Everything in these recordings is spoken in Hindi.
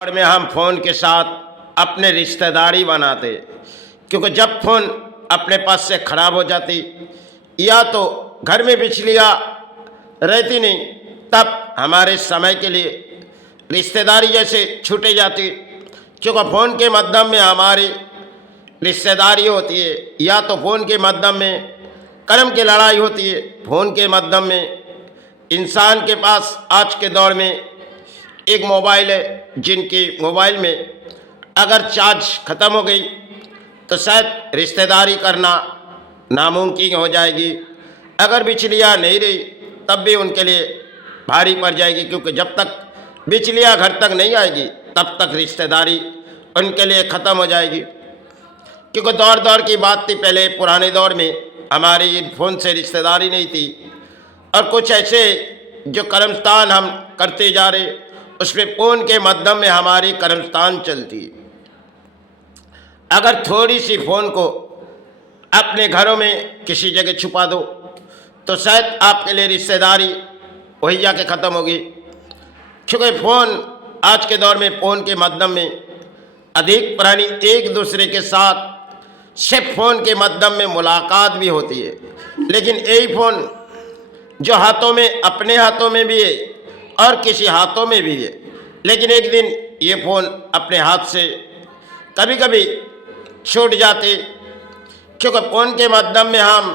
और में हम फ़ोन के साथ अपने रिश्तेदारी बनाते, क्योंकि जब फ़ोन अपने पास से ख़राब हो जाती या तो घर में बिजलियाँ रहती नहीं, तब हमारे समय के लिए रिश्तेदारी जैसे छूटे जाती, क्योंकि फ़ोन के माध्यम में हमारी रिश्तेदारी होती है, या तो फ़ोन के माध्यम में कर्म की लड़ाई होती है। फ़ोन के माध्यम में इंसान के पास आज के दौर में एक मोबाइल है, जिनकी मोबाइल में अगर चार्ज ख़त्म हो गई तो शायद रिश्तेदारी करना नामुमकिन हो जाएगी। अगर बिजलियाँ नहीं रही तब भी उनके लिए भारी पड़ जाएगी, क्योंकि जब तक बिजलियाँ घर तक नहीं आएगी तब तक रिश्तेदारी उनके लिए ख़त्म हो जाएगी। क्योंकि दौर दौर की बात थी, पहले पुराने दौर में हमारी फ़ोन से रिश्तेदारी नहीं थी, और कुछ ऐसे जो कर्मस्थान हम करते जा रहे उसमें फ़ोन के माध्यम में हमारी कर्मस्थान चलती। अगर थोड़ी सी फ़ोन को अपने घरों में किसी जगह छुपा दो तो शायद आपके लिए रिश्तेदारी वही जाके ख़त्म होगी, क्योंकि फ़ोन आज के दौर में फ़ोन के माध्यम में अधिक प्राणी एक दूसरे के साथ सिर्फ फ़ोन के माध्यम में मुलाकात भी होती है। लेकिन यही फ़ोन जो हाथों में, अपने हाथों में भी है और किसी हाथों में भी है, लेकिन एक दिन ये फ़ोन अपने हाथ से कभी कभी छूट जाते, क्योंकि फ़ोन के माध्यम में हम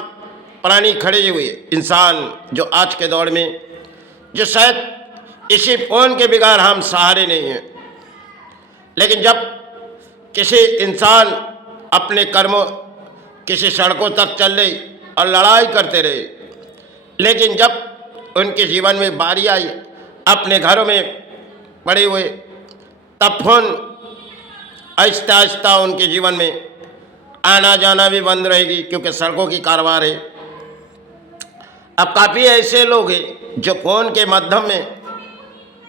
प्राणी खड़े हुए इंसान जो आज के दौर में जो शायद इसी फ़ोन के बिगाड़ हम सहारे नहीं हैं। लेकिन जब किसी इंसान अपने कर्मों किसी सड़कों तक चल रही और लड़ाई करते रहे, लेकिन जब उनके जीवन में बारी आई अपने घरों में पड़े हुए, तब फ़ोन आहिस्ता आहिस्ता उनके जीवन में आना जाना भी बंद रहेगी, क्योंकि सड़कों की कारोबार है। अब काफ़ी ऐसे लोग हैं जो फ़ोन के माध्यम में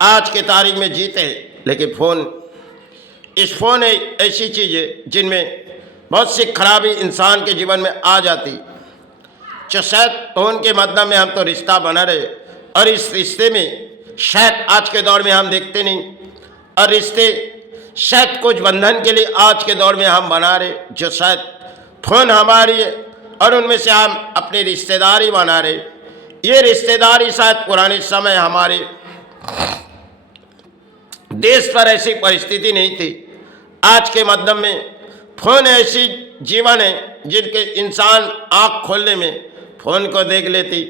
आज के तारीख में जीते हैं, लेकिन फ़ोन एक ऐसी चीज़ है जिनमें बहुत सी खराबी इंसान के जीवन में आ जाती, जो शायद फ़ोन के माध्यम में हम तो रिश्ता बना रहे, और इस रिश्ते में शायद आज के दौर में हम देखते नहीं, और रिश्ते शायद कुछ बंधन के लिए आज के दौर में हम बना रहे जो शायद फ़ोन हमारी है, और उनमें से हम अपनी रिश्तेदारी बना रहे। ये रिश्तेदारी शायद पुराने समय हमारे देश पर ऐसी परिस्थिति नहीं थी। आज के माध्यम में फ़ोन ऐसी जीवन है जिनके इंसान आँख खोलने में फ़ोन को देख लेती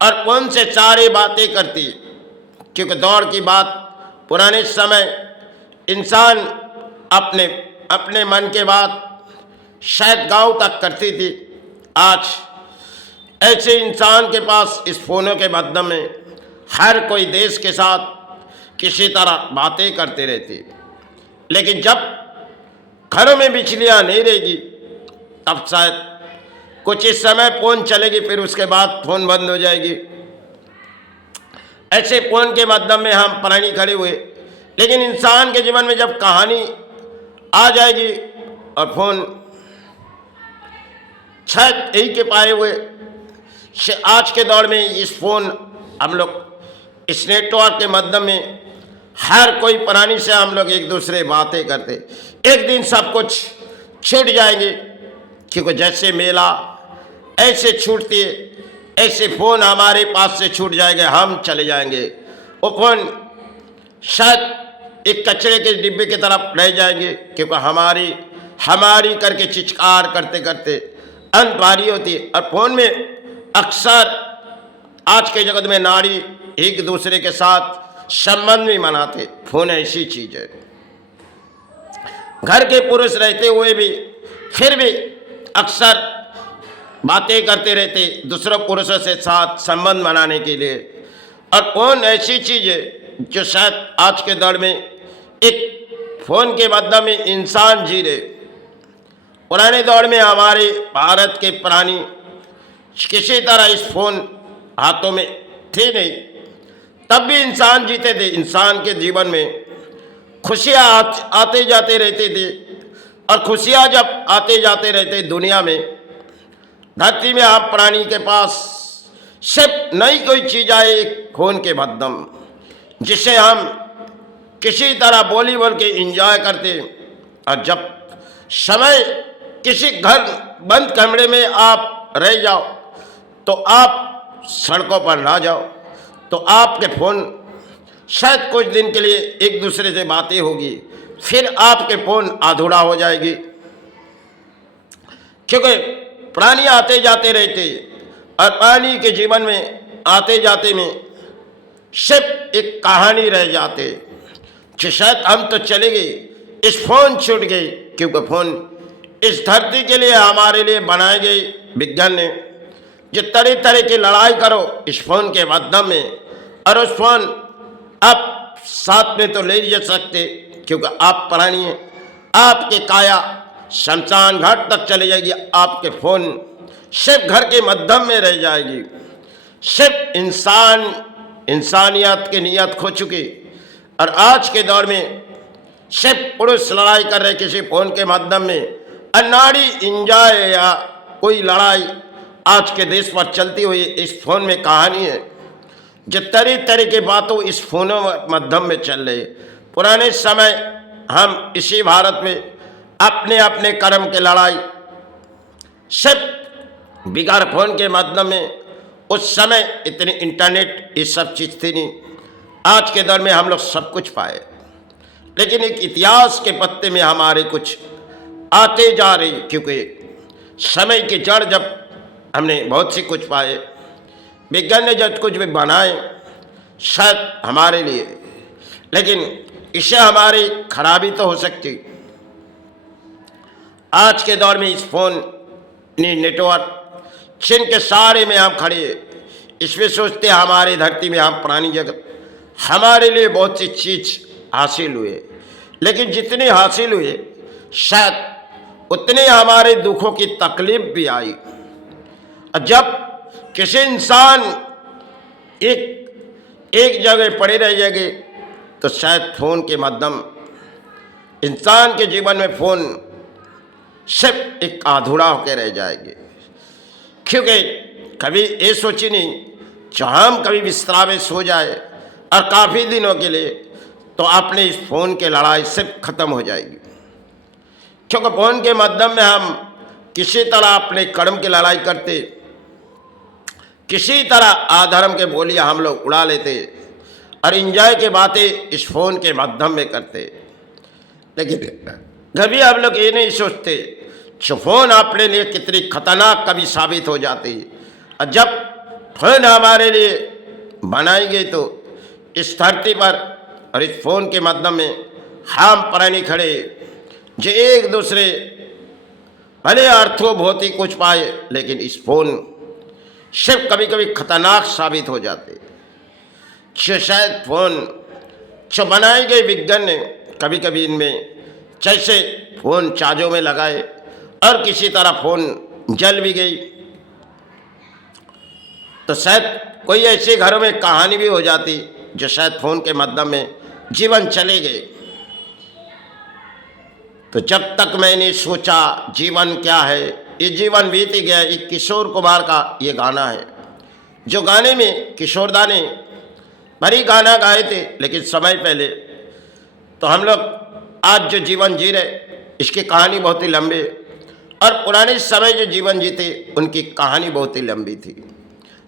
और फ़ोन से सारी बातें करती, क्योंकि दौर की बात पुराने समय इंसान अपने अपने मन के बात शायद गांव तक करती थी। आज ऐसे इंसान के पास इस फ़ोनों के माध्यम में हर कोई देश के साथ किसी तरह बातें करते रहती। लेकिन जब घरों में बिजलियाँ नहीं रहेगी तब शायद कुछ इस समय फ़ोन चलेगी, फिर उसके बाद फ़ोन बंद हो जाएगी। ऐसे फ़ोन के माध्यम में हम प्राणी खड़े हुए, लेकिन इंसान के जीवन में जब कहानी आ जाएगी और फ़ोन शायद यही के पाए हुए आज के दौर में इस फ़ोन हम लोग इस नेटवर्क के माध्यम में हर कोई प्राणी से हम लोग एक दूसरे बातें करते। एक दिन सब कुछ छूट जाएंगे, क्योंकि जैसे मेला ऐसे छूटती है, ऐसे फ़ोन हमारे पास से छूट जाएंगे, हम चले जाएंगे। वो फ़ोन शायद एक कचरे के डिब्बे की तरफ रह जाएंगे, क्योंकि हमारी करके चिৎकार करते करते अंत भारी होती है। और फ़ोन में अक्सर आज के जगत में नारी एक दूसरे के साथ संबंध भी मनाते। फ़ोन ऐसी चीज़ है, घर के पुरुष रहते हुए भी फिर भी अक्सर बातें करते रहते दूसरों पुरुषों से साथ संबंध बनाने के लिए। और फ़ोन ऐसी चीज़ है जो शायद आज के दौर में एक फ़ोन के माध्यम में इंसान जी रहे। पुराने दौर में हमारे भारत के प्राणी किसी तरह इस फ़ोन हाथों में थे नहीं, तब भी इंसान जीते थे। इंसान के जीवन में खुशियाँ आते जाते रहते थे, और खुशियाँ जब आते जाते रहते दुनिया में, धरती में आप प्राणी के पास सिर्फ नई कोई चीज़ आए एक फ़ोन के माध्यम, जिससे हम किसी तरह बोली बोल के इंजॉय करते। और जब समय किसी घर बंद कमरे में आप रह जाओ तो आप सड़कों पर ना जाओ तो आपके फ़ोन शायद कुछ दिन के लिए एक दूसरे से बातें होगी, फिर आपके फ़ोन अधूरा हो जाएगी, क्योंकि प्राणी आते जाते रहते और प्राणी के जीवन में आते जाते में सिर्फ एक कहानी रह जाते कि शायद हम तो चले गए, इस फ़ोन छूट गई, क्योंकि फ़ोन इस धरती के लिए हमारे लिए बनाए गए विज्ञान ने जो तरह तरह की लड़ाई करो इस फ़ोन के माध्यम में, और उस फ़ोन आप साथ में तो ले जा सकते क्योंकि आप प्राणी हैं, आपके काया शमशान घाट तक चले जाएगी, आपके फ़ोन सिर्फ घर के मध्यम में रह जाएगी। सिर्फ इंसानियत की नीयत खो चुकी और आज के दौर में सिर्फ पुरुष लड़ाई कर रहे किसी फ़ोन के माध्यम में, अनाड़ी इंजॉय या कोई लड़ाई आज के देश पर चलती हुई इस फ़ोन में कहानी है जो तरह तरह की बातों इस फ़ोनों माध्यम में चल रही। पुराने समय हम इसी भारत में अपने अपने कर्म की लड़ाई सिर्फ बिगाड़ फ़ोन के माध्यम में, उस समय इतनी इंटरनेट ये सब चीज़ थी नहीं। आज के दौर में हम लोग सब कुछ पाए, लेकिन एक इतिहास के पत्ते में हमारे कुछ आते जा रही, क्योंकि समय की जड़ जब हमने बहुत सी कुछ पाए, विज्ञान ने जब कुछ भी बनाए शायद हमारे लिए, लेकिन इससे हमारी खराबी तो हो सकती। आज के दौर में इस फ़ोन नेटवर्क छिन के सारे में हम खड़े, इसमें सोचते हमारी धरती में हम प्राणी जगत हमारे लिए बहुत सी चीज़ हासिल हुए, लेकिन जितने हासिल हुए शायद उतने हमारे दुखों की तकलीफ भी आई। और जब किसी इंसान एक जगह पड़े रह जाएगी तो शायद फ़ोन के माध्यम इंसान के जीवन में फ़ोन सिर्फ एक अधूरा होकर रह जाएगी, क्योंकि कभी ये सोची नहीं जहाँ हम कभी बिस्तरा में सो जाए और काफ़ी दिनों के लिए तो अपने इस फ़ोन की लड़ाई सिर्फ ख़त्म हो जाएगी, क्योंकि फ़ोन के माध्यम में हम किसी तरह अपने कर्म की लड़ाई करते, किसी तरह आधर्म के बोलियां हम लोग उड़ा लेते और इंजॉय की बातें इस फ़ोन के माध्यम में करते। लेकिन कभी हम लोग ये नहीं सोचते कि फ़ोन अपने लिए कितनी खतरनाक कभी साबित हो जाती, और जब फ़ोन हमारे लिए बनाई गई तो इस धरती पर और इस फ़ोन के माध्यम में हम प्राणी खड़े जो एक दूसरे भले अर्थों बहुत ही कुछ पाए, लेकिन इस फ़ोन सिर्फ कभी कभी खतरनाक साबित हो जाते। शायद फ़ोन जो बनाई गई विज्ञान ने कभी कभी इनमें जैसे फ़ोन चार्जों में लगाए और किसी तरह फ़ोन जल भी गई, तो शायद कोई ऐसे घरों में कहानी भी हो जाती जो शायद फ़ोन के माध्यम में जीवन चले गए। तो जब तक मैंने सोचा जीवन क्या है, ये जीवन बीत गया। एक किशोर कुमार का ये गाना है, जो गाने में किशोरदा ने भरी गाना गाए थे, लेकिन समय पहले। तो हम लोग आज जो जीवन जी रहे इसकी कहानी बहुत ही लंबी, और पुराने समय जो जीवन जीते उनकी कहानी बहुत ही लंबी थी।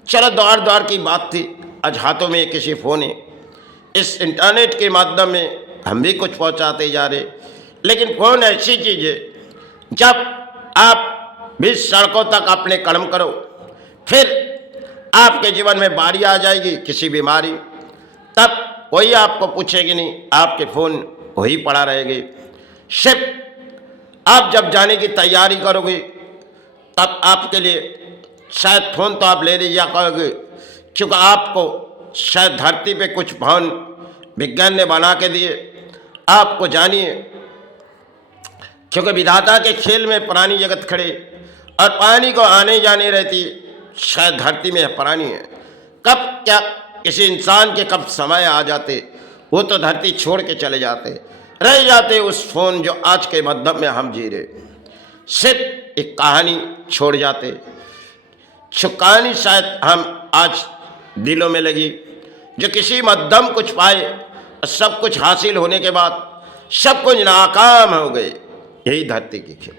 चलो दौर दौर की बात थी, आज हाथों में किसी फ़ोन है, इस इंटरनेट के माध्यम में हम भी कुछ पहुंचाते जा रहे। लेकिन फ़ोन ऐसी चीज़ है जब आप भी सड़कों तक अपने कर्म करो, फिर आपके जीवन में बारी आ जाएगी किसी बीमारी, तब कोई आपको पूछेगी नहीं, आपके फ़ोन वही पड़ा रहेगी। सिर्फ आप जब जाने की तैयारी करोगे तब आपके लिए शायद फ़ोन तो आप ले लीजिए कहोगे, क्योंकि आपको शायद धरती पे कुछ भवन विज्ञान ने बना के दिए। आपको जानिए, क्योंकि विधाता के खेल में प्राणी जगत खड़े, और पानी को आने जाने रहती शायद धरती में प्राणी है। कब क्या किसी इंसान के कब समय आ जाते, वो तो धरती छोड़ के चले जाते, रह जाते उस फ़ोन जो आज के मध्यम में हम जी रहे, सिर्फ एक कहानी छोड़ जाते। जो कहानी शायद हम आज दिलों में लगी, जो किसी मध्यम कुछ पाए सब कुछ हासिल होने के बाद सब कुछ नाकाम हो गए। यही धरती की खेल।